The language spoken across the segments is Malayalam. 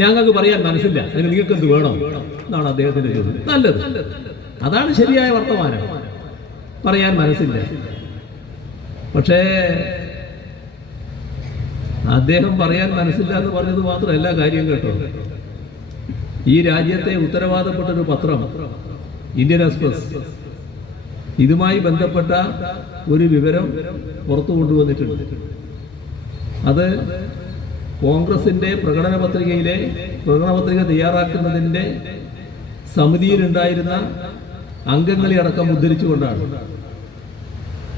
ഞങ്ങൾക്ക് പറയാൻ മനസ്സില്ല. അതിന് നിങ്ങൾക്ക് എന്ത് വേണം? എന്നാണ് അദ്ദേഹത്തിന്റെ ചോദ്യം. നല്ലത്. അതാണ് ശരിയായ വർത്തമാനം. പറയാൻ മനസ്സില്ല. പക്ഷേ അദ്ദേഹം പറയാൻ മനസ്സില്ല എന്ന് പറഞ്ഞത് മാത്രമല്ല കാര്യം കേട്ടോ. ഈ രാജ്യത്തെ ഉത്തരവാദപ്പെട്ട ഒരു പത്രം ഇന്ത്യൻ എക്സ്പ്രസ് ഇതുമായി ബന്ധപ്പെട്ട ഒരു വിവരം പുറത്തു കൊണ്ടുവന്നിട്ടുണ്ട് അത് കോൺഗ്രസിന്റെ പ്രകടന പത്രികയിലെ പ്രകടന പത്രിക തയ്യാറാക്കുന്നതിന്റെ സമിതിയിലുണ്ടായിരുന്ന അംഗങ്ങളെ അടക്കം ഉദ്ധരിച്ചുകൊണ്ടാണ്.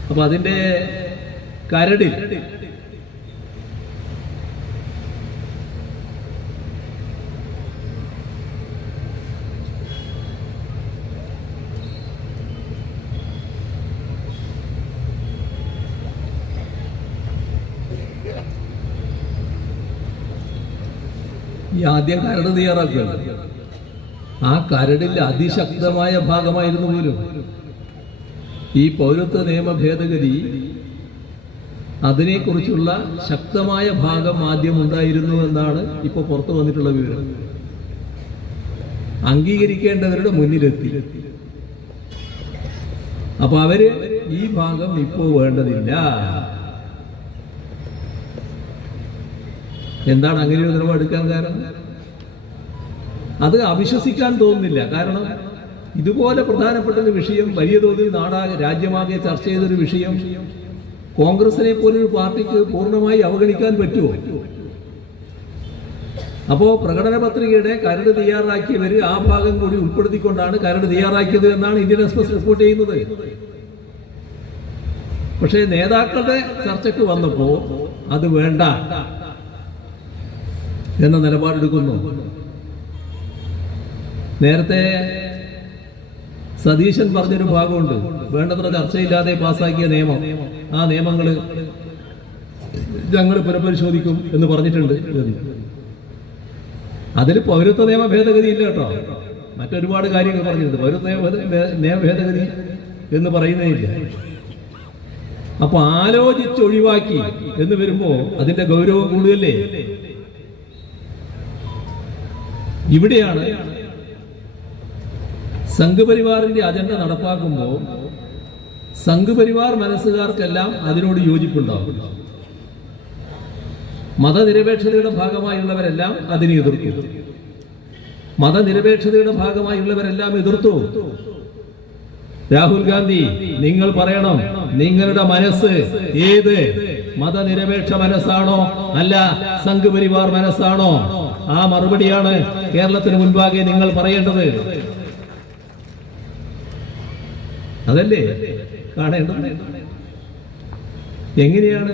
അപ്പൊ അതിന്റെ കരടിൽ ഈ ആദ്യ കരട് തയ്യാറാക്കുകയാണ് ആ കരടിൽ അതിശക്തമായ ഭാഗമായിരുന്നു പോലും ഈ പൗരത്വ നിയമ ഭേദഗതി അതിനെക്കുറിച്ചുള്ള ശക്തമായ ഭാഗം ആദ്യം ഉണ്ടായിരുന്നു എന്നാണ് ഇപ്പോൾ പുറത്തു വന്നിട്ടുള്ള വിവരം. അംഗീകരിക്കേണ്ടവരുടെ മുന്നിലെത്തി. അപ്പൊ അവർ ഈ ഭാഗം ഇപ്പോ വേണ്ടതില്ല. എന്താണ് അങ്ങനെ ഒരു നിലപാട് എടുക്കാൻ കാരണം? അത് അവിശ്വസിക്കാൻ തോന്നുന്നില്ല. കാരണം ഇതുപോലെ പ്രധാനപ്പെട്ട ഒരു വിഷയം വലിയ തോതിൽ നാടാകെ രാജ്യമാകെ ചർച്ച ചെയ്തൊരു വിഷയം കോൺഗ്രസിനെ പോലൊരു പാർട്ടിക്ക് പൂർണമായി അവഗണിക്കാൻ പറ്റുമോ? അപ്പോൾ പ്രകടന പത്രികയുടെ കരട് തയ്യാറാക്കിയവർ ആ ഭാഗം കൂടി ഉൾപ്പെടുത്തിക്കൊണ്ടാണ് കരട് തയ്യാറാക്കിയത് എന്നാണ് ഇന്ത്യൻ എക്സ്പ്രസ് റിപ്പോർട്ട് ചെയ്യുന്നത്. പക്ഷേ നേതാക്കളുടെ ചർച്ചയ്ക്ക് വന്നപ്പോൾ അത് വേണ്ട. എന്ന നിലപാടെടുക്കുന്നു. നേരത്തെ സതീശൻ പറഞ്ഞൊരു ഭാഗമുണ്ട്. വേണ്ടത്ര ചർച്ചയില്ലാതെ പാസ്സാക്കിയ നിയമം. ആ നിയമങ്ങൾ ഞങ്ങൾ പുനഃപരിശോധിക്കും എന്ന് പറഞ്ഞിട്ടുണ്ട്. അതിൽ പൗരത്വ നിയമ ഭേദഗതി ഇല്ല കേട്ടോ. മറ്റൊരുപാട് കാര്യങ്ങൾ പറഞ്ഞിട്ടുണ്ട്. പൗരത്വ നിയമ ഭേദഗതി എന്ന് പറയുന്നേ ഇല്ല അപ്പൊ ആലോചിച്ചൊഴിവാക്കി എന്ന് വരുമ്പോ അതിന്റെ ഗൗരവം കൂടുതലേ ഇവിടെയാണ് സംഘപരിവാറിന്റെ അജണ്ട നടപ്പാക്കുമ്പോൾ സംഘപരിവാർ മനസ്സുകാർക്കെല്ലാം അതിനോട് യോജിപ്പുണ്ടാവും. മതനിരപേക്ഷതയുടെ ഭാഗമായുള്ളവരെല്ലാം അതിനെ എതിർത്തു മതനിരപേക്ഷതയുടെ ഭാഗമായുള്ളവരെല്ലാം എതിർത്തു? രാഹുൽ ഗാന്ധി നിങ്ങൾ പറയണം നിങ്ങളുടെ മനസ്സ് ഏത്? മതനിരപേക്ഷ മനസ്സാണോ? അല്ല സംഘപരിവാർ മനസ്സാണോ? ആ മറുപടിയാണ് കേരളത്തിന് മുൻപാകെ നിങ്ങൾ പറയേണ്ടത്. അതല്ലേ കാണേണ്ടത്? എങ്ങനെയാണ്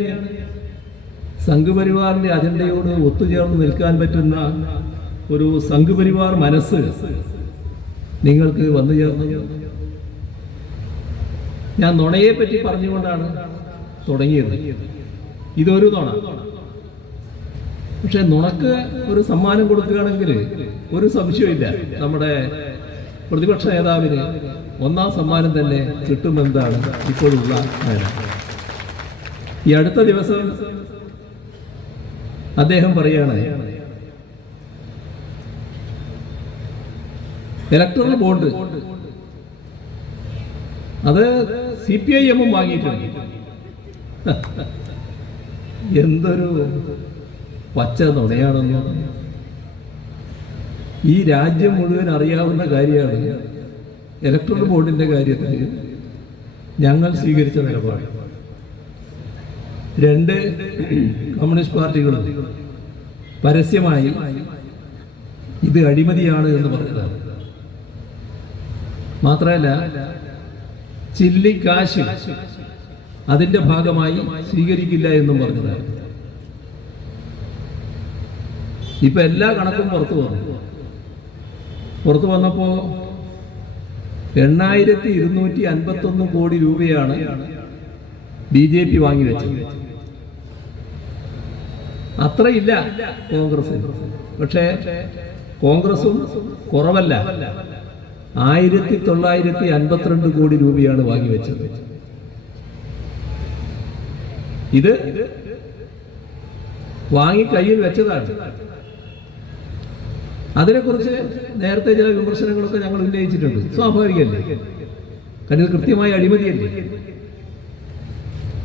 സംഘപരിവാറിന്റെ അജണ്ടയോട് ഒത്തുചേർന്ന് നിൽക്കാൻ പറ്റുന്ന ഒരു സംഘപരിവാർ മനസ്സ് നിങ്ങൾക്ക് വന്നു ചേർന്നു ഞാൻ നുണയെ പറ്റി പറഞ്ഞുകൊണ്ടാണ് തുടങ്ങിയത്. ഇതൊരു നുണ. പക്ഷെ നുണക്ക് ഒരു സമ്മാനം കൊടുക്കുകയാണെങ്കിൽ ഒരു സംശയമില്ല നമ്മുടെ പ്രതിപക്ഷ നേതാവിന് ഒന്നാം സമ്മാനം തന്നെ കിട്ടുമെന്നാണ് ഇപ്പോഴുള്ള നേരം ഈ അടുത്ത ദിവസം അദ്ദേഹം പറയാണ് ഇലക്ട്രൽ ബോണ്ട് അത് സി പി ഐ എമ്മും വാങ്ങിയിട്ടുണ്ട്. എന്തൊരു പച്ച നുണയാണെന്നോ ഈ രാജ്യം മുഴുവൻ അറിയാവുന്ന കാര്യമാണ് ഇലക്ട്രൽ ബോർഡിന്റെ കാര്യത്തിൽ ഞങ്ങൾ സ്വീകരിച്ച നിലപാട്. രണ്ട് കമ്മ്യൂണിസ്റ്റ് പാർട്ടികളും പരസ്യമായി ഇത് അഴിമതിയാണ് എന്ന് പറഞ്ഞതാണ്. മാത്രമല്ല ചില്ലിക്കാശ് അതിന്റെ ഭാഗമായി സ്വീകരിക്കില്ല എന്നും പറഞ്ഞതാണ് ഇപ്പൊ എല്ലാ കണക്കും പുറത്തു വന്നു. പുറത്തു വന്നപ്പോ എണ്ണായിരത്തി ഇരുന്നൂറ്റി അൻപത്തി ഒന്ന് കോടി രൂപയാണ് ബി ജെ പി വാങ്ങിവെച്ചത് അത്രയില്ല കോൺഗ്രസ്. പക്ഷേ കോൺഗ്രസും കുറവല്ല. ആയിരത്തി തൊള്ളായിരത്തി അൻപത്തിരണ്ട് കോടി രൂപയാണ് വാങ്ങിവെച്ചത് ഇത് വാങ്ങി കയ്യിൽ വെച്ചതാണ്. അതിനെക്കുറിച്ച് നേരത്തെ ചില വിമർശനങ്ങളൊക്കെ ഞങ്ങൾ ഉന്നയിച്ചിട്ടുണ്ട്. സ്വാഭാവികമല്ലേ? കാരണം കൃത്യമായ അഴിമതിയല്ലേ?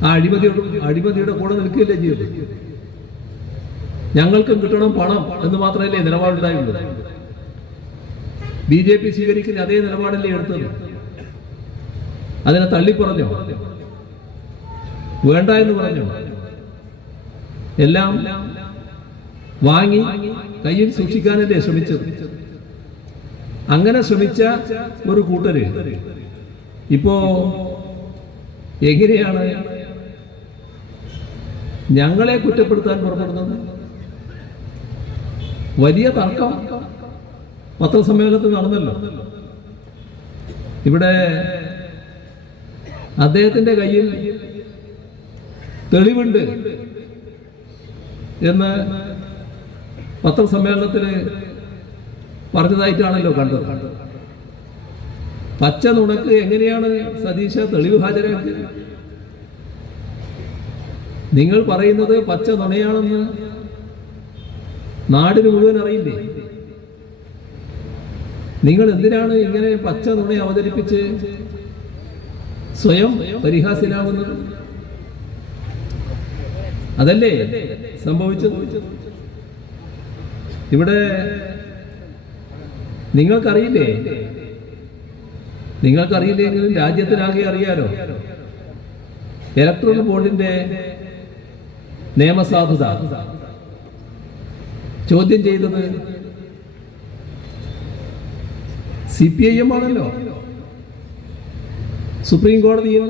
ആ അഴിമതിയോട് അഴിമതിയുടെ കൂടെ നിൽക്കുകയല്ലേ ജീവിതം ഞങ്ങൾക്കും കിട്ടണം പണം എന്ന് മാത്രമല്ലേ നിലപാടുണ്ടായുള്ളൂ ബി ജെ പി സ്വീകരിക്കുന്ന അതേ നിലപാടല്ലേ എടുത്തത്? അതിനെ തള്ളിപ്പറഞ്ഞോ? വേണ്ട എന്ന് പറഞ്ഞു? എല്ലാം വാങ്ങി കയ്യിൽ സൂക്ഷിക്കാനല്ലേ ശ്രമിച്ചത്? അങ്ങനെ ശ്രമിച്ച ഒരു കൂട്ടര്. ഇപ്പോ എങ്ങനെയാണ് ഞങ്ങളെ കുറ്റപ്പെടുത്താൻ പുറപ്പെടുന്നത്? വലിയ തർക്കം. പത്രസമ്മേളനത്തിൽ നടന്നല്ലോ. ഇവിടെ അദ്ദേഹത്തിന്റെ കയ്യിൽ തെളിവുണ്ട് എന്ന് പത്രസമ്മേളനത്തിൽ പറഞ്ഞതായിട്ടാണല്ലോ കണ്ടത്. പച്ച നുണക്ക് എങ്ങനെയാണ് സതീശ തെളിവ് ഹാജരാക്കി? നിങ്ങൾ പറയുന്നത് പച്ച നുണയാണെന്ന് നാടിന് മുഴുവൻ അറിയില്ലേ? നിങ്ങൾ എന്തിനാണ് ഇങ്ങനെ പച്ച നുണ അവതരിപ്പിച്ച് സ്വയം പരിഹാസ്യനാവുന്നത് അതല്ലേ സംഭവിച്ചത്? ഇവിടെ നിങ്ങൾക്കറിയില്ലേ? നിങ്ങൾക്കറിയില്ലെങ്കിലും രാജ്യത്തിനാകെ അറിയാലോ? ഇലക്ട്രോണിക് ബോർഡിന്റെ നിയമസാധുത. ചോദ്യം ചെയ്തത് സി പി ഐ എം ആണല്ലോ. സുപ്രീം കോടതിയിൽ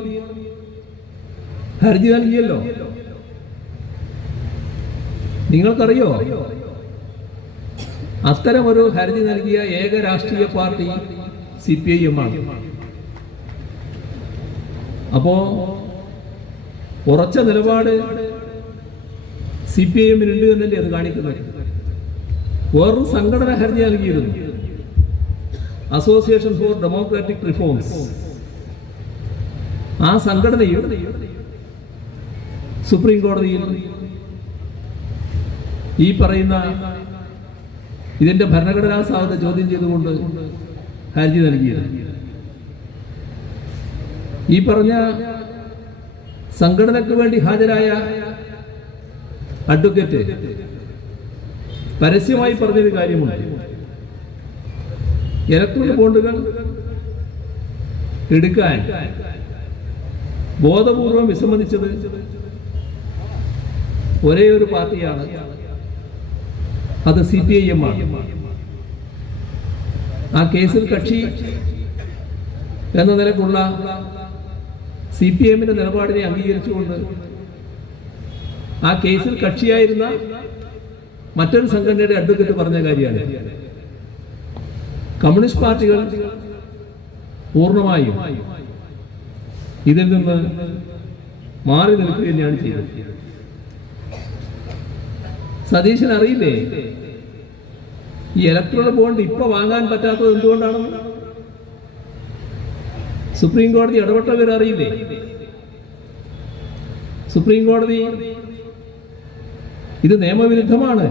ഹർജി നൽകിയല്ലോ. നിങ്ങൾക്കറിയോ? അത്തരം ഒരു ഹർജി നൽകിയ ഏക രാഷ്ട്രീയ party C P I M അപ്പോ ഉറച്ച നിലപാട് സി പി ഐ എമ്മിനുണ്ട് എന്നല്ലേ അത് കാണിക്കുന്നത്? വേറൊരു സംഘടന ഹർജി നൽകിയിരുന്നു. അസോസിയേഷൻ ഫോർ ഡെമോക്രാറ്റിക് റിഫോംസ് ആ സംഘടനയും സുപ്രീം കോടതിയിൽ ഈ പറയുന്ന ഇതിന്റെ ഭരണഘടനാ സാധ്യത ചോദ്യം ചെയ്തുകൊണ്ട് ഹർജി നൽകിയത്. ഈ പറഞ്ഞ സംഘടനക്ക് വേണ്ടി ഹാജരായ അഡ്വക്കേറ്റ് പരസ്യമായി പറഞ്ഞൊരു കാര്യമുണ്ട്. ഇലക്ട്രോണിക് ബോണ്ടുകൾ എടുക്കാൻ ബോധപൂർവം വിസമ്മതിച്ചത് ഒരേ ഒരു പാർട്ടിയാണ് അത് സി പി ഐ എം ആണ്. ആ കേസിൽ കക്ഷി എന്ന നിലക്കുള്ള സി പി എമ്മിന്റെ നിലപാടിനെ അംഗീകരിച്ചുകൊണ്ട് ആ കേസിൽ കക്ഷിയായിരുന്ന മറ്റൊരു സംഘടനയുടെ അഡ്വക്കേറ്റ് പറഞ്ഞ കാര്യമാണ്. കമ്മ്യൂണിസ്റ്റ് പാർട്ടികൾ പൂർണമായും ഇതിൽ നിന്ന് മാറി നിൽക്കുക തന്നെയാണ് ചെയ്തത്. സതീശൻ അറിയില്ലേ ഈ ഇലക്ട്രൽ ബോണ്ട് ഇപ്പൊ വാങ്ങാൻ പറ്റാത്തത് എന്തുകൊണ്ടാണെന്ന്? സുപ്രീം കോടതി ഇടപെട്ടവർ അറിയില്ലേ? സുപ്രീം കോടതി ഇത് നിയമവിരുദ്ധമാണ്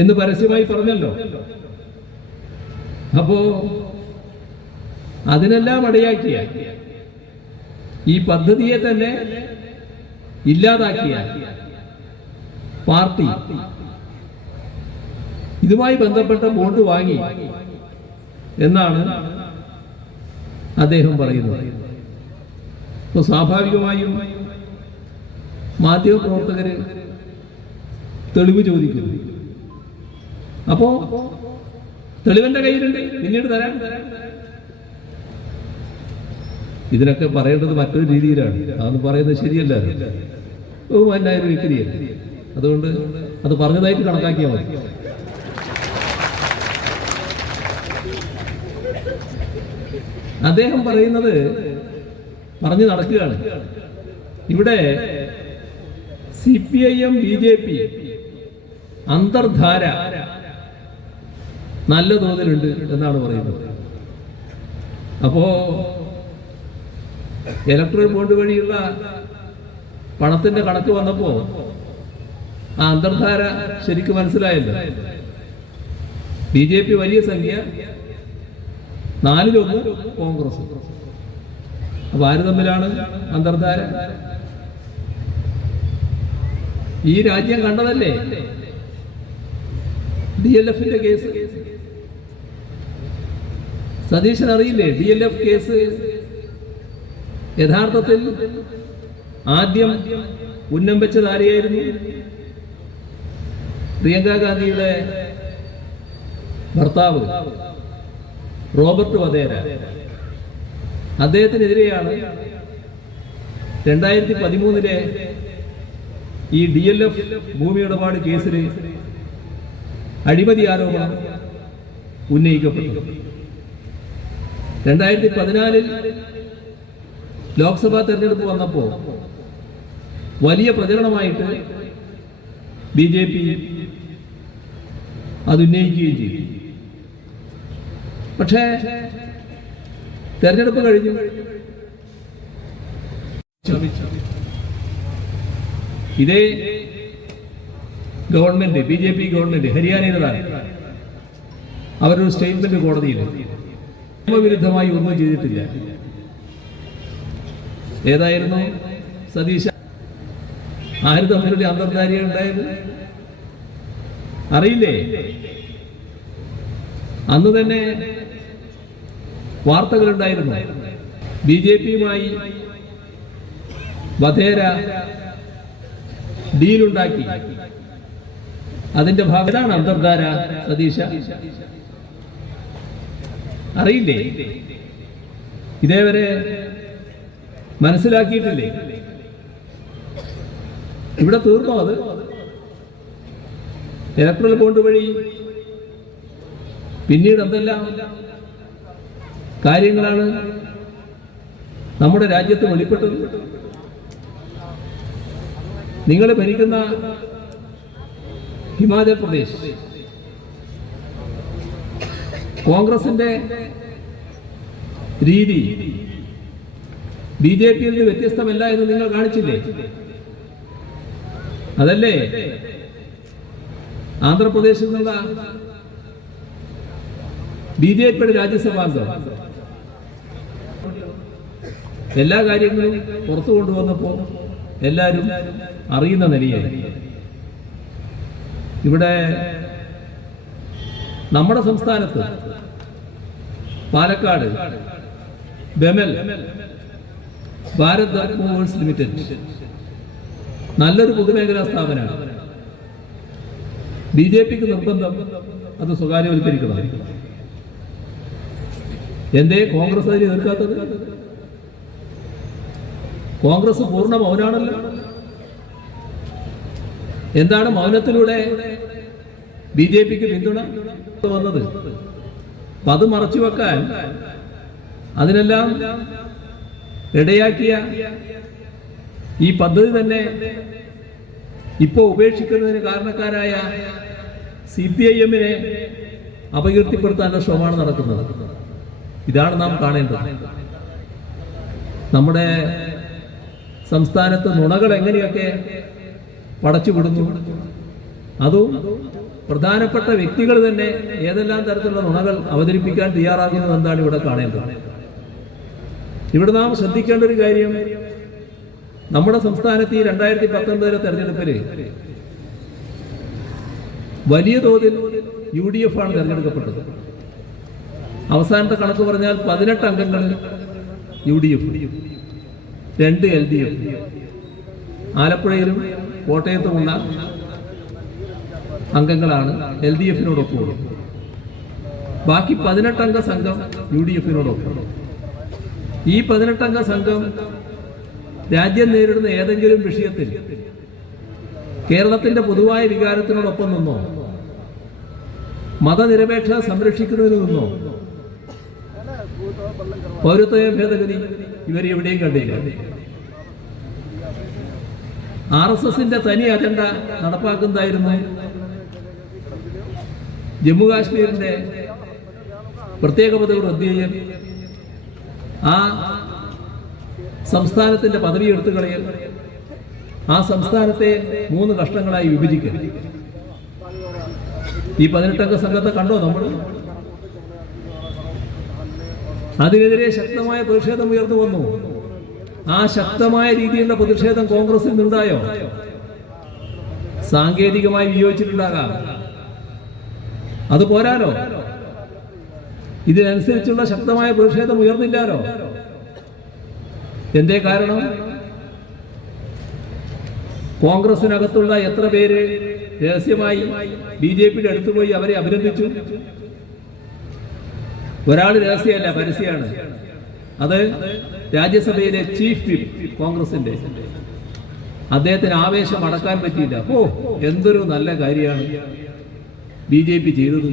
എന്ന് പരസ്യമായി പറഞ്ഞല്ലോ. അപ്പോ അതിനെല്ലാം അടയാക്കിയ ഈ പദ്ധതിയെ തന്നെ ഇല്ലാതാക്കിയ പാർട്ടി. ഇതുമായി ബന്ധപ്പെട്ട ബോണ്ട് വാങ്ങി എന്നാണ് അദ്ദേഹം പറയുന്നത്. അപ്പൊ സ്വാഭാവികമായും മാധ്യമപ്രവർത്തകര് തെളിവ് ചോദിക്കുന്നു. അപ്പോ തെളിവെന്റെ കയ്യിലുണ്ട് പിന്നീട് തരാൻ ഇതിനൊക്കെ പറയേണ്ടത് മറ്റൊരു രീതിയിലാണ്. അതൊന്നും പറയുന്നത് ശരിയല്ല. ഓ ഒരു വ്യക്തിയല്ല അതുകൊണ്ട് അത് പറഞ്ഞതായിട്ട് കണക്കാക്കിയാൽ മതി. അദ്ദേഹം പറയുന്നത് പറഞ്ഞു നടക്കുകയാണ്. ഇവിടെ C P I M B J P അന്തർധാര നല്ല തോതിലുണ്ട് എന്നാണ് പറയുന്നത്. അപ്പോ ഇലക്ട്രോൺ ബോണ്ട് വഴിയുള്ള പണത്തിന്റെ കണക്ക് വന്നപ്പോ ആ അന്തർധാര ശരിക്കും മനസ്സിലായല്ലോ. ബി ജെ പി വലിയ സംഖ്യ നാലിലൊന്ന് കോൺഗ്രസ്. അപ്പൊ ആര് തമ്മിലാണ് അന്തർധാര? ഈ രാജ്യം കണ്ടതല്ലേ? ഡി എൽ എഫിന്റെ കേസ്. സതീശൻ അറിയില്ലേ? ഡി എൽ എഫ് കേസ് യഥാർത്ഥത്തിൽ ആദ്യം ഉന്നം വെച്ചത് ആരെയായിരുന്നു? പ്രിയങ്ക ഗാന്ധിയുടെ ഭർത്താവ് റോബർട്ട് വധേര. അദ്ദേഹത്തിനെതിരെയാണ് രണ്ടായിരത്തി പതിമൂന്നിലെ ഈ ഡി എൽ എഫ് ഭൂമി ഇടപാട് കേസിൽ അഴിമതി ആരോപണം ഉന്നയിക്കപ്പെട്ടു രണ്ടായിരത്തി പതിനാലിൽ ലോക്സഭാ തെരഞ്ഞെടുപ്പ് വന്നപ്പോൾ വലിയ പ്രചരണമായിട്ട് ബി ജെ പി അത് ഉന്നയിക്കുകയും ചെയ്തു. പക്ഷേ തെരഞ്ഞെടുപ്പ് കഴിഞ്ഞു. ഇതേ government B J P government ഹരിയാനയിലാണ് അവരൊരു സ്റ്റേറ്റ്മെന്റ് കോടതിയിൽ. നിയമവിരുദ്ധമായി ഒന്നും ചെയ്തിട്ടില്ല. ഏതായിരുന്നു സതീശ? ആയിരത്തി അവരുടെ അന്തർധാര്യ ഉണ്ടായത്? അറിയില്ലേ? അന്ന് തന്നെ വാർത്തകളുണ്ടായിരുന്നു. ബി ജെ പിയുമായി വധേര ഡീലുണ്ടാക്കി. അതിന്റെ ഭാഗത്താണ് അന്തർധാര സതീശ. അറിയില്ലേ? ഇതേവരെ മനസ്സിലാക്കിയിട്ടില്ലേ? ഇവിടെ തീർന്നോ അത്? ഇലക്ട്രൽ ബോണ്ട് വഴി. പിന്നീട് എന്തെല്ലാം കാര്യങ്ങളാണ് നമ്മുടെ രാജ്യത്ത് വെളിപ്പെട്ടത്? നിങ്ങൾ ഭരിക്കുന്ന ഹിമാചൽ പ്രദേശ്. കോൺഗ്രസിന്റെ രീതി ബി ജെ പിയിൽ നിന്ന് വ്യത്യസ്തമല്ല എന്ന് നിങ്ങൾ കാണിച്ചില്ലേ? അതല്ലേ? ആന്ധ്രാപ്രദേശിൽ നിന്നുള്ള ബി ജെ പിയുടെ രാജ്യസഭാംഗം എല്ലാ കാര്യങ്ങളും പുറത്തു കൊണ്ടുവന്നപ്പോൾ എല്ലാവരും അറിയുന്ന നിലയായി ഇവിടെ നമ്മുടെ സംസ്ഥാനത്ത് പാലക്കാട് ബെമൽ ഭാരത് മൂവേഴ്സ് ലിമിറ്റഡ് നല്ലൊരു പൊതുമേഖലാ സ്ഥാപനമാണ്. ബി ജെ പിക്ക് നിർബന്ധം അത് സ്വകാര്യവൽക്കരിക്കണം എന്തേ കോൺഗ്രസ് അതിന് എതിർക്കാത്തത്? കോൺഗ്രസ് പൂർണ മൗനാണല്ലോ. എന്താണ് മൗനത്തിലൂടെ ബി ജെ പിക്ക് പിന്തുണ വന്നത്? അപ്പൊ അത് മറച്ചു വെക്കാൻ അതിനെല്ലാം ഇടയാക്കിയ ഈ പദ്ധതി തന്നെ ഇപ്പോ ഉപേക്ഷിക്കുന്നതിന് കാരണക്കാരായ സി പി ഐ എമ്മിനെ അപകീർത്തിപ്പെടുത്താനുള്ള ശ്രമമാണ് നടക്കുന്നത്. ഇതാണ് നാം കാണേണ്ടത്. നമ്മുടെ സംസ്ഥാനത്ത് നുണകൾ എങ്ങനെയൊക്കെ പടച്ചുവിടുന്നു അതും പ്രധാനപ്പെട്ട വ്യക്തികൾ തന്നെ ഏതെല്ലാം തരത്തിലുള്ള നുണകൾ അവതരിപ്പിക്കാൻ തയ്യാറാകുന്നു എന്നാണ് ഇവിടെ കാണേണ്ടത്. ഇവിടെ നാം ശ്രദ്ധിക്കേണ്ട ഒരു കാര്യം നമ്മുടെ സംസ്ഥാനത്ത് ഈ രണ്ടായിരത്തി പത്തൊൻപതിലെ തെരഞ്ഞെടുപ്പിൽ വലിയ തോതിൽ യു ഡി എഫ് ആണ് തിരഞ്ഞെടുക്കപ്പെട്ടത്. അവസാനത്തെ കണക്ക് പറഞ്ഞാൽ പതിനെട്ട് അംഗങ്ങൾ യു ഡി എഫ്. രണ്ട് എൽ ഡി എഫ്. ആലപ്പുഴയിലും കോട്ടയത്തുമുള്ള അംഗങ്ങളാണ് എൽ ഡി എഫിനോടൊപ്പം ബാക്കി പതിനെട്ടംഗ സംഘം യു ഡി എഫിനോടൊപ്പം ഈ പതിനെട്ടംഗ സംഘം രാജ്യം നേരിടുന്ന ഏതെങ്കിലും വിഷയത്തിൽ കേരളത്തിന്റെ പൊതുവായ വികാരത്തിനോടൊപ്പം നിന്നോ? മതനിരപേക്ഷത സംരക്ഷിക്കുന്നതിന് നിന്നോ? പൗരത്വ ഭേദഗതി ഇവർ എവിടെയും കണ്ടില്ല. ആർ എസ് എസിന്റെ തനി അജണ്ട നടപ്പാക്കുന്നതായിരുന്നു ജമ്മു കാശ്മീരിന്റെ പ്രത്യേക പദവി റദ്ദ് ചെയ്യൽ. ആ സംസ്ഥാനത്തിന്റെ പദവി എടുത്തു കളയൽ. ആ സംസ്ഥാനത്തെ മൂന്ന് കഷ്ണങ്ങളായി വിഭജിക്കുക. ഈ പതിനെട്ടംഗ സംഘത്തെ കണ്ടോ നമ്മൾ? അതിനെതിരെ ശക്തമായ പ്രതിഷേധം ഉയർന്നു വന്നു. ആ ശക്തമായ രീതിയിലുള്ള പ്രതിഷേധം കോൺഗ്രസിൽ നിന്നുണ്ടായോ? സാങ്കേതികമായി വിയോജിച്ചിട്ടുണ്ടാകാം. അത് പോരാലോ? ഇതിനനുസരിച്ചുള്ള ശക്തമായ പ്രതിഷേധം ഉയർന്നില്ലാലോ? എന്തേ കാരണം? കോൺഗ്രസിനകത്തുള്ള എത്ര പേര് രഹസ്യമായി ബി ജെ പിയുടെ അടുത്ത് പോയി അവരെ അഭിനന്ദിച്ചു? ഒരാൾ രഹസ്യമല്ല പരസ്യമാണ്. അത് രാജ്യസഭയിലെ ചീഫ് വിപ്പ് കോൺഗ്രസിന്റെ. അദ്ദേഹത്തിന് ആവേശം അടക്കാൻ പറ്റിയില്ല. ഓ എന്തൊരു നല്ല കാര്യമാണ് ബി ജെ പി ചെയ്തത്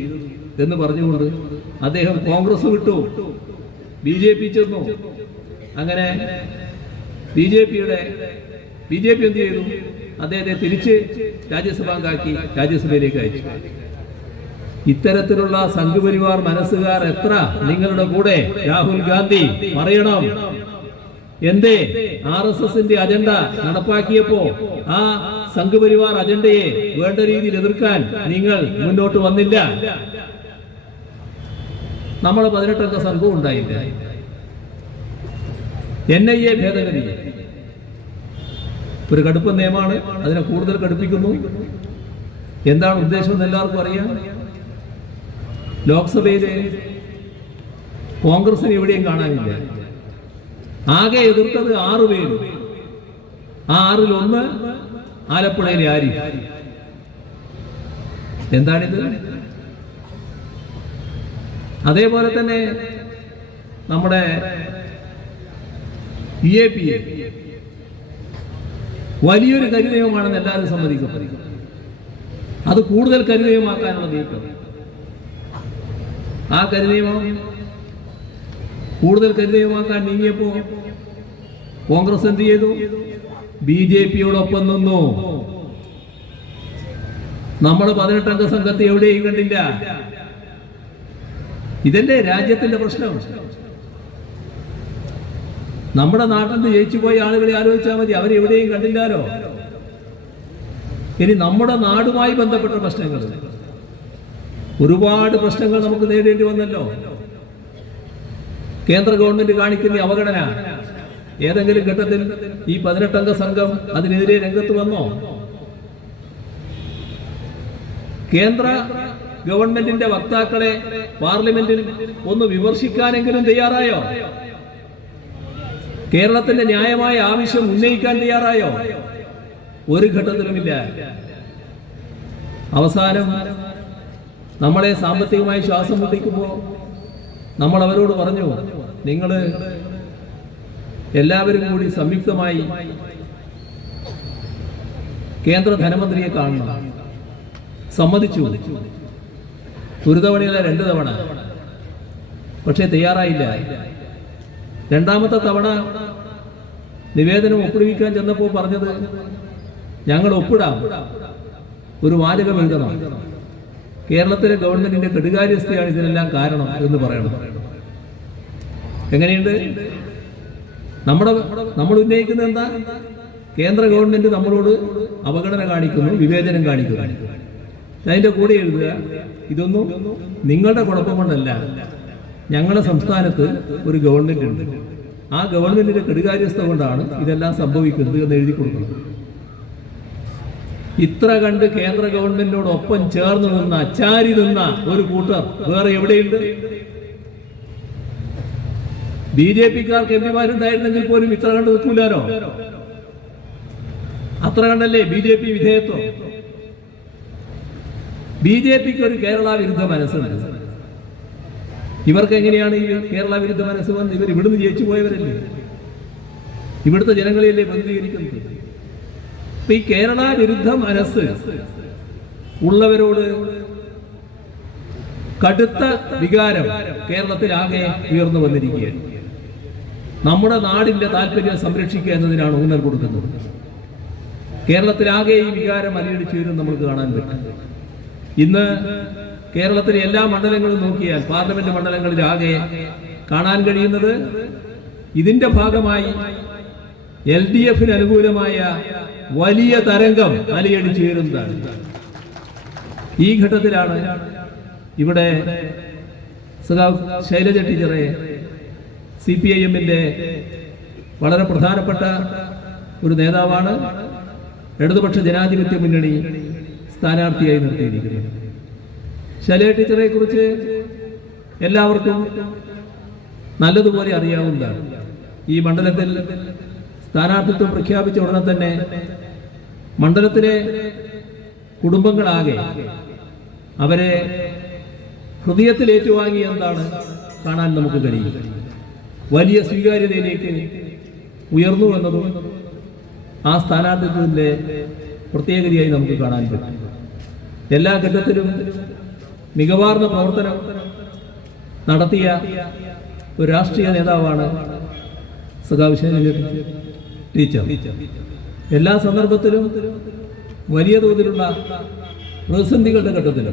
എന്ന് പറഞ്ഞുകൊണ്ട് അദ്ദേഹം കോൺഗ്രസ് വിട്ടു. ബി ജെ പി ചെന്നു. അങ്ങനെ ബി ജെ പിയുടെ ബി ജെ പി എന്ത് ചെയ്തു? അദ്ദേഹത്തെ തിരിച്ച് രാജ്യസഭാംഗാക്കി രാജ്യസഭയിലേക്ക് അയച്ചു. ഇത്തരത്തിലുള്ള സംഘപരിവാർ മനസ്സുകാർ എത്ര? നിങ്ങളുടെ കൂടെ രാഹുൽ ഗാന്ധി പറയണം. എന്തേ? ആർ എസ് എസിന്റെ അജണ്ട നടപ്പാക്കിയപ്പോ ആ സംഘപരിവാർ അജണ്ടയെ വേണ്ട രീതിയിൽ എതിർക്കാൻ നിങ്ങൾ മുന്നോട്ട് വന്നില്ല. നമ്മൾ പതിനെട്ടംഗ സംഘവും ഉണ്ടായില്ല. എൻ ഐ എ ഭേദഗതി. ഒരു കടുപ്പ നിയമമാണ് അതിനെ കൂടുതൽ കടുപ്പിക്കുന്നു. എന്താണ് ഉദ്ദേശം എന്ന് എല്ലാവർക്കും അറിയാം? ലോക്സഭയിലെ കോൺഗ്രസിന് എവിടെയും കാണാനില്ല. ആകെ എതിർത്തത് ആറ് പേര്. ആ ആറിൽ ഒന്ന് ആലപ്പുഴയിലെ ആരി എന്താണിത്? അതേപോലെ തന്നെ നമ്മുടെ ഇ എ പി എ. വലിയൊരു കരുദൈവമാണെന്ന് എല്ലാവരും സമ്മതിക്കും. അത് കൂടുതൽ കരുദൈവമാക്കാനുള്ള നീക്കം ആ കരുദൈവം കൂടുതൽ കരുദൈവമാക്കാൻ നീങ്ങിയപ്പോ കോൺഗ്രസ് എന്ത് ചെയ്തു? ബി ജെ പിയോടൊപ്പം നിന്നു. നമ്മൾ പതിനെട്ടംഗ സംഘത്തെ എവിടെയും കണ്ടില്ല. ഇതല്ലേ രാജ്യത്തിന്റെ പ്രശ്നം? നമ്മുടെ നാട്ടിൽ നിന്ന് ജയിച്ചു പോയ ആളുകളെ ആലോചിച്ചാൽ മതി. അവരെവിടെയും കണ്ടില്ലാരോ ഇനി നമ്മുടെ നാടുമായി ബന്ധപ്പെട്ട പ്രശ്നങ്ങൾ. ഒരുപാട് പ്രശ്നങ്ങൾ നമുക്ക് നേരിടേണ്ടി വന്നല്ലോ. കേന്ദ്ര ഗവൺമെന്റ് കാണിക്കുന്ന അവഗണന. ഏതെങ്കിലും ഘട്ടത്തിൽ ഈ പതിനെട്ടംഗ സംഘം അതിനെതിരെ രംഗത്ത് വന്നോ? കേന്ദ്ര ഗവൺമെന്റിന്റെ വക്താക്കളെ പാർലമെന്റിൽ ഒന്ന് വിമർശിക്കാനെങ്കിലും തയ്യാറായോ? കേരളത്തിന്റെ ന്യായമായ ആവശ്യം ഉന്നയിക്കാൻ തയ്യാറായോ? ഒരു ഘട്ടത്തിലുമില്ല. അവസാനം നമ്മളെ സാമ്പത്തികമായി ശ്വാസം മുട്ടിക്കുമ്പോൾ നമ്മൾ അവരോട് പറഞ്ഞു നിങ്ങൾ എല്ലാവരും കൂടി സംയുക്തമായി കേന്ദ്ര ധനമന്ത്രിയെ കാണണം. സമ്മതിച്ചു. ഒരു തവണയല്ല രണ്ട് തവണ. പക്ഷേ തയ്യാറായില്ല. രണ്ടാമത്തെ തവണ നിവേദനം ഒപ്പിടിക്കാൻ ചെന്നപ്പോൾ പറഞ്ഞത് ഞങ്ങൾ ഒപ്പിടാം. ഒരു വാചകം എഴുതണം. കേരളത്തിലെ ഗവൺമെന്റിന്റെ കെടുകാര്യസ്ഥയാണ് ഇതിനെല്ലാം കാരണം എന്ന് പറയണം. എങ്ങനെയുണ്ട്? നമ്മുടെ നമ്മൾ ഉന്നയിക്കുന്ന എന്താ? കേന്ദ്ര ഗവൺമെന്റ് നമ്മളോട് അവഗണന കാണിക്കുന്നു വിവേചനം കാണിക്കുന്നു. അതിന്റെ കൂടെ എഴുതുക ഇതൊന്നും നിങ്ങളുടെ കുഴപ്പം കൊണ്ടല്ല ഞങ്ങളുടെ സംസ്ഥാനത്ത് ഒരു ഗവൺമെന്റ് ഉണ്ട്. ആ ഗവൺമെന്റിന്റെ കെടുകാര്യസ്ഥ കൊണ്ടാണ് ഇതെല്ലാം സംഭവിക്കുന്നത് എന്ന് എഴുതി കൊടുക്കുന്നത് ഇത്ര കണ്ട് കേന്ദ്ര ഗവൺമെന്റിനോടൊപ്പം ചേർന്ന് നിന്ന അച്ചാരി നിന്ന ഒരു കൂട്ടർ വേറെ എവിടെയുണ്ട്? ബി ജെ പിക്കാർക്ക് എം പിമാരുണ്ടായിരുന്നെങ്കിൽ പോലും ഇത്ര കണ്ട് നിൽക്കൂലാരോ അത്ര കണ്ടല്ലേ ബി ജെ പി വിധേയത്വം? ബി ജെ പിക്ക് ഒരു കേരള വിരുദ്ധ മനസ്സുണ്ട്. ഇവർക്ക് എങ്ങനെയാണ് ഈ കേരള വിരുദ്ധ മനസ്സ് വന്ന് ഇവർ ഇവിടുന്ന് ജയിച്ചു പോയവരല്ലേ? ഇവിടുത്തെ ജനങ്ങളെയല്ലേ പ്രതിനിധീകരിക്കുന്നത്? അപ്പൊ ഈ കേരള വിരുദ്ധ മനസ്സ് ഉള്ളവരോട് കടുത്ത വികാരം കേരളത്തിൽ ആകെ ഉയർന്നു വന്നിരിക്കുകയാണ്. നമ്മുടെ നാടിന്റെ താല്പര്യം സംരക്ഷിക്കുക എന്നതിനാണ് ഊന്നൽ കൊടുക്കുന്നത്. കേരളത്തിലാകെ ഈ വികാരം അലയടിച്ചു വരും നമുക്ക് കാണാൻ പറ്റും. ഇന്ന് കേരളത്തിലെ എല്ലാ മണ്ഡലങ്ങളും നോക്കിയാൽ പാർലമെന്റ് മണ്ഡലങ്ങളിലാകെ കാണാൻ കഴിയുന്നത് ഇതിന്റെ ഭാഗമായി എൽ ഡി എഫിന് അനുകൂലമായ വലിയ തരംഗം ചേരുന്നതാണ്. ഈ ഘട്ടത്തിലാണ് ഇവിടെ ശൈലജ ടീച്ചറെ സി പി ഐ എമ്മിന്റെ വളരെ പ്രധാനപ്പെട്ട ഒരു നേതാവാണ്. ഇടതുപക്ഷ ജനാധിപത്യ മുന്നണി സ്ഥാനാർത്ഥിയായി നിർത്തിയിരിക്കുന്നത്. ശൈലജ ടീച്ചറെ കുറിച്ച് എല്ലാവർക്കും നല്ലതുപോലെ അറിയാവുന്നതാണ് ഈ മണ്ഡലത്തിൽ സ്ഥാനാർത്ഥിത്വം പ്രഖ്യാപിച്ച ഉടനെ തന്നെ മണ്ഡലത്തിലെ കുടുംബങ്ങളാകെ അവരെ ഹൃദയത്തിൽ ഏറ്റുവാങ്ങി എന്താണ് കാണാൻ നമുക്ക് കഴിയും വലിയ സ്വീകാര്യതയിലേക്ക് ഉയർന്നു എന്നതും ആ സ്ഥാനാർത്ഥിത്വത്തിന്റെ പ്രത്യേകതയായി നമുക്ക് കാണാൻ പറ്റും. എല്ലാ ഘട്ടത്തിലും മികവാർന്ന പ്രവർത്തനം നടത്തിയ ഒരു രാഷ്ട്രീയ നേതാവാണ് സഖാവ് ശൈലജ ടീച്ചർ. എല്ലാ സന്ദർഭത്തിലും വലിയ തോതിലുള്ള പ്രതിസന്ധികളുടെ ഘട്ടത്തിൽ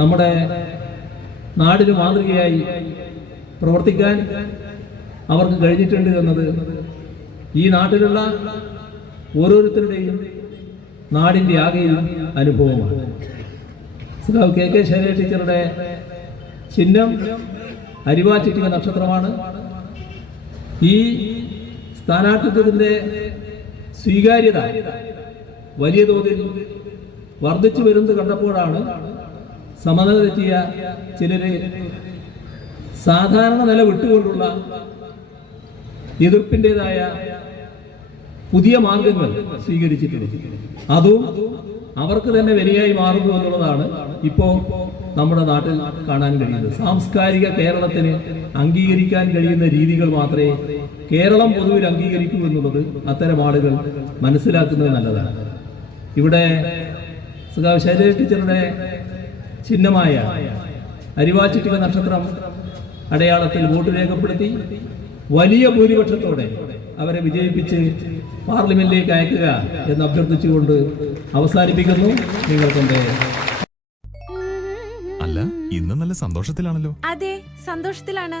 നമ്മുടെ നാടിന് മാതൃകയായി പ്രവർത്തിക്കാൻ അവർക്ക് കഴിഞ്ഞിട്ടുണ്ട് എന്നത് ഈ നാട്ടിലുള്ള ഓരോരുത്തരുടെയും നാടിന്റെ ആകെയും അനുഭവമാണ്. സഖാവ് കെ കെ ശൈലജ ടീച്ചറുടെ ചിഹ്നം അരിവാച്ചിട്ടിക നക്ഷത്രമാണ്. ഈ സ്ഥാനാർത്ഥിത്വത്തിന്റെ സ്വീകാര്യത വലിയ തോതിൽ വർദ്ധിച്ചു വരുന്നത് കണ്ടപ്പോഴാണ് സമനില തെറ്റിയ ചിലര് സാധാരണ നില വിട്ടുകൊണ്ടുള്ള എതിർപ്പിന്റെതായ പുതിയ മാർഗങ്ങൾ സ്വീകരിച്ചിട്ടുണ്ട്. അതും അവർക്ക് തന്നെ വരികയായി മാറുന്നു എന്നുള്ളതാണ് ഇപ്പോ നമ്മുടെ നാട്ടിൽ കാണാൻ കഴിയുന്നത്. സാംസ്കാരിക കേരളത്തിന് അംഗീകരിക്കാൻ കഴിയുന്ന രീതികൾ മാത്രമേ കേരളം പൊതുവിൽ അംഗീകരിക്കൂ എന്നുള്ളത് അത്തരം ആളുകൾ മനസ്സിലാക്കുന്നത് നല്ലതാണ്. ഇവിടെ സഖാവ് ടീച്ചറുടെ ചിഹ്നമായ അരിവാച്ചിട്ടിക നക്ഷത്രം അടയാളത്തിൽ വോട്ട് രേഖപ്പെടുത്തി വലിയ ഭൂരിപക്ഷത്തോടെ അവരെ വിജയിപ്പിച്ച് പാർലമെന്റിലേക്ക് അയക്കുക എന്ന് അഭ്യർത്ഥിച്ചുകൊണ്ട് അവസാനിപ്പിക്കുന്നു നിങ്ങൾക്കെന്റെ അല്ല ഇന്ന് നല്ല സന്തോഷത്തിലാണല്ലോ. അതെ സന്തോഷത്തിലാണ്.